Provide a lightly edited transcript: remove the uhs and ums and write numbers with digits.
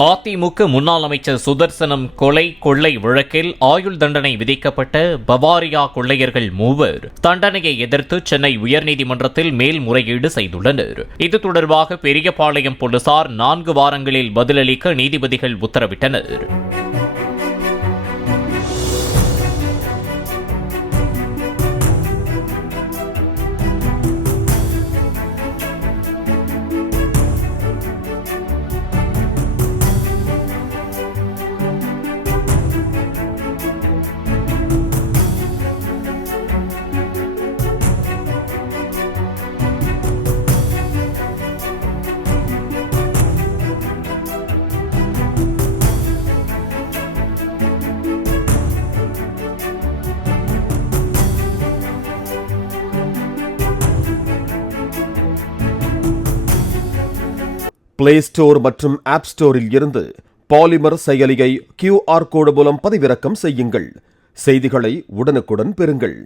அதிமுக முன்னாள் அமைச்சர் சுதர்சனம் கொலை கொள்ளை வழக்கில் ஆயுள் தண்டனை விதிக்கப்பட்ட பவாரியா கொள்ளையர்கள் 3 தண்டனையை எதிர்த்து சென்னை உயர்நீதிமன்றத்தில் மேல்முறையீடு செய்துள்ளனர். இது தொடர்பாக பெரியபாளையம் போலீசார் 4 வாரங்களில் பதிலளிக்க நீதிபதிகள் உத்தரவிட்டனர். பிளே ஸ்டோர் மற்றும் ஆப் ஸ்டோரில் இருந்து பாலிமர் செயலியை QR கோடு மூலம் பதிவிறக்கம் செய்யுங்கள். செய்திகளை உடனுக்குடன் பெறுங்கள்.